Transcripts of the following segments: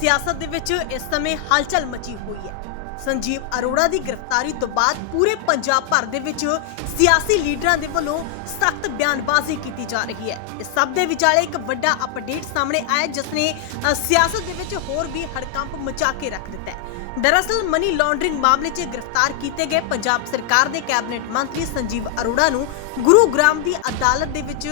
ਸਿਆਸਤ ਦੇ ਵਿੱਚ ਇਸ ਸਮੇਂ ਹਲਚਲ ਮਚੀ ਹੋਈ ਹੈ। ਸੰਜੀਵ ਅਰੋੜਾ ਦੀ ਗ੍ਰਿਫਤਾਰੀ ਤੋਂ ਬਾਅਦ ਪੂਰੇ ਪੰਜਾਬ ਭਰ ਦੇ ਵਿੱਚ ਸਿਆਸੀ ਲੀਡਰਾਂ ਦੇ ਵੱਲੋਂ ਸਖਤ ਬਿਆਨਬਾਜ਼ੀ ਕੀਤੀ ਜਾ ਰਹੀ ਹੈ। ਇਸ ਸਭ ਦੇ ਵਿਚਾਲੇ ਇੱਕ ਵੱਡਾ ਅਪਡੇਟ ਸਾਹਮਣੇ ਆਇਆ ਜਿਸ ਨੇ ਸਿਆਸਤ ਦੇ ਵਿੱਚ ਹੋਰ ਵੀ ਹੜਕੰਪ ਮਚਾ ਕੇ ਰੱਖ ਦਿੱਤਾ ਹੈ। दरअसल मनी लॉन्ड्रिंग मामले 'ਚ गिरफ्तार किए गए पंजाब सरकार के कैबिनेट मंत्री संजीव अरोड़ा ਨੂੰ गुरुग्राम की अदालत ਦੇ ਵਿੱਚ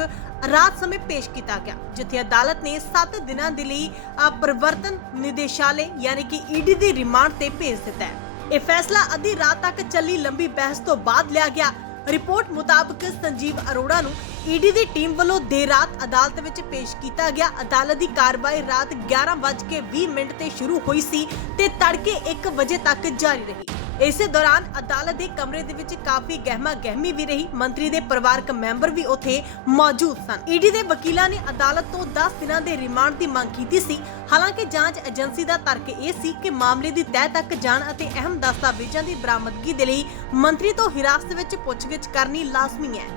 रात समय पेश किया गया, जिथे अदालत ने 7 दिनों के लिए प्रवर्तन निदेशालय यानी कि ईडी की रिमांड से भेज दिता है। यह फैसला अद्धी रात तक चली लंबी बहस तो बाद लिया गया। रिपोर्ट मुताबिक संजीव अरोड़ा ਨੂੰ ईडी की टीम वालों देर रात अदालत में पेश किया गया। अदालत की कार्रवाई रात 11:20 ते शुरू हुई सी ते तड़के 1 बजे तक जारी रही। इस दौरान अदालत के कमरे दे विच काफी गहमा गहमी भी रही। मंत्री के परिवारक मैंबर भी उत्थे मौजूद सन। ईडी के वकीलों ने अदालत तो 10 दिनों के रिमांड की मांग की सी। हालांकि जांच एजेंसी का तर्क यह सी कि मामले की तह तक जाण अते अहम दस्तावेजों की बरामदगी के लिए मंत्री तो हिरासत में पुछगिछ करनी लाजमी है।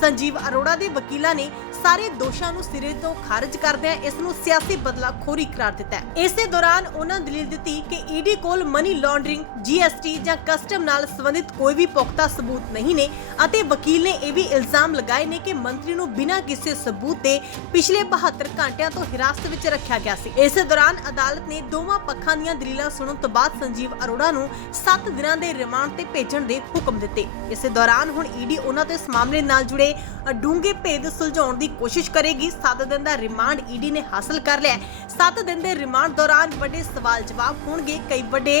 संजीव अरोड़ा के वकीलों ने सारे दोषों को सिरे तो खारिज करदे इसनूं सियासी बदलाखोरी करार दिता है। इस दौरान उन्होंने दलील दी कि ईडी कोल मनी लॉन्ड्रिंग, जीएसटी या कस्टम नाल संबंधित कोई भी पुख्ता सबूत नहीं ने अते वकील ने यह भी इल्जाम लगाए ने कि मंत्री नूं बिना किसी सबूत के पिछले 72 घंटिया तो हिरासत में रखा गया सी। इस दौरान अदालत ने दोवां पक्षां दीयां दलीलां सुणन तो बाद संजीव अरोड़ा नूं 7 दिनों के रिमांड ते भेजण दे हुक्म दिते। इस दौरान हुण ईडी उन्हां ते इस मामले नाल जुड़े डूंगे भेद सुलझाउण दी कोशिश करेगी। 7 दिन का रिमांड ईडी ने हासिल कर लिया। 7 दिन के रिमांड दौरान बड़े सवाल जवाब होंगे, कई बड़े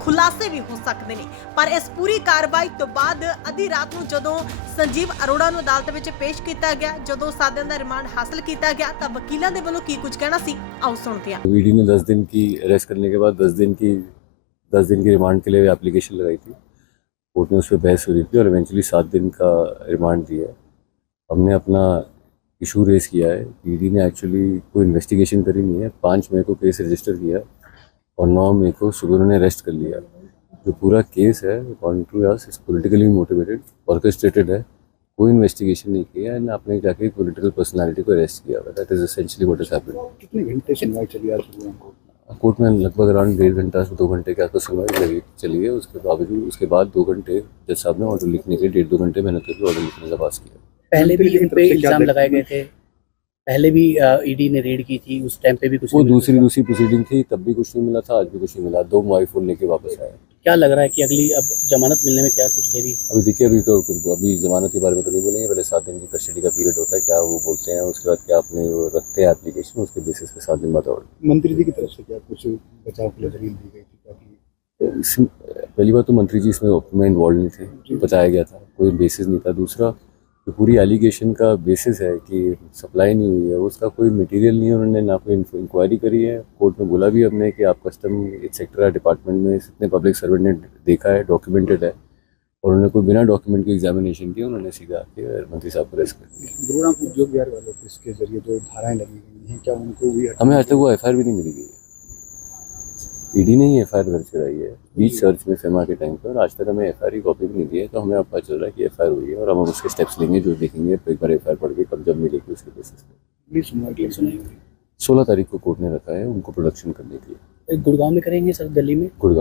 खुलासे भी हो सकते हैं। पर इस पूरी कार्रवाई तो बाद अद्धी रात को जदों संजीव अरोड़ा को अदालत में पेश किया गया, जदों 7 दिन का रिमांड हासिल किया गया तो वकीलों के वालों की कुछ कहना सी, आओ सुनते हैं। ईडी ने 10 दिन की अरेस्ट करने के बाद 10 दिन की रिमांड के लिए एप्लीकेशन लगाई थी। कोर्ट में उस पर बहस हो रही थी और इवेंचुअली 7 दिन का रिमांड दिया है। हमने अपना इशू रेस किया है। ईडी ने एक्चुअली कोई इन्वेस्टिगेशन करी नहीं है। 5 मई को केस रजिस्टर किया और 9 मई को सुबह उन्होंने अरेस्ट कर लिया। जो पूरा केस है according to us is politically motivated, orchestrated है। कोई इन्वेस्टिगेशन नहीं किया है, आपने जाके पॉलिटिकल पर्सनालिटी को अरेस्ट किया हुआ। That is essentially what has happened. कितने घंटे सुनवाई चली आज कोर्ट में? लगभग अराउंड 1.5 घंटा से 2 घंटे के आसपास सुनवाई चली है। उसके बाद 2 घंटे जज साहब ने ऑर्डर लिखने के 1.5-2 घंटे मेहनत करके ऑर्डर लिखने का पास किया। पहले भी इन पे इल्जाम लगाए गए थे, पहले भी ईडी ने रेड की थी, उस टाइम पे भी कुछ वो दूसरी प्रोसीडिंग थी, तब भी कुछ नहीं मिला था, आज भी कुछ नहीं मिला। 2 मोबाइल फोन लेके वापस आया। क्या लग रहा है कि अगली अब जमानत मिलने में क्या कुछ देरी? अभी देखिए, अभी जमानत के बारे में तो नहीं बोलेंगे। पहले 7 दिन की कस्टडी का पीरियड होता है, क्या वो बोलते हैं, उसके बाद क्या अपने वो रखते हैं एप्लीकेशन, उसके बेसिस पे 7 दिन बाद ऑर्डर। मंत्री जी की तरफ से क्या कुछ बचाव के लिए दलील दी गई थी? पहली बात तो मंत्री जी इसमें इन्वॉल्व नहीं थे, बताया गया था, कोई बेसिस नहीं था। दूसरा जो पूरी एलिगेशन का बेसिस है कि सप्लाई नहीं हुई है, उसका कोई मटेरियल नहीं है। उन्होंने ना कोई इंक्वायरी करी है। कोर्ट में बोला भी हमने कि आप कस्टम एक्सेट्रा डिपार्टमेंट में इतने पब्लिक सर्वेंट ने देखा है, डॉक्यूमेंटेड है, और उन्होंने कोई बिना डॉक्यूमेंट की एग्जामिनेशन की उन्होंने सीधा आके मंत्री साहब को अरेस्ट कर दिया। गुरुग्राम उद्योग विहार वालों को इसके जरिए जो धाराएं लगी गई हैं, क्या उनको भी? हमें आज तक वो एफआईआर भी नहीं मिली गई है। ईडी ने ही एफआईआर दर्ज कराई है बीच सर्च में फेमा के टाइम पर, और आज तक हमें एफआईआर की कॉपी भी नहीं दी है। तो हमें अब पता चल रहा है कि एफआईआर हुई है और हम उसके स्टेप्स लेंगे, जो देखेंगे एक बार एफआईआर पढ़ के कब जब मिलेगी उसके बेसिस पे। 16 तारीख को कोर्ट ने रखा है उनको प्रोडक्शन करने के लिए। गुड़गांव में करेंगे सर, दिल्ली में? गुड़गांव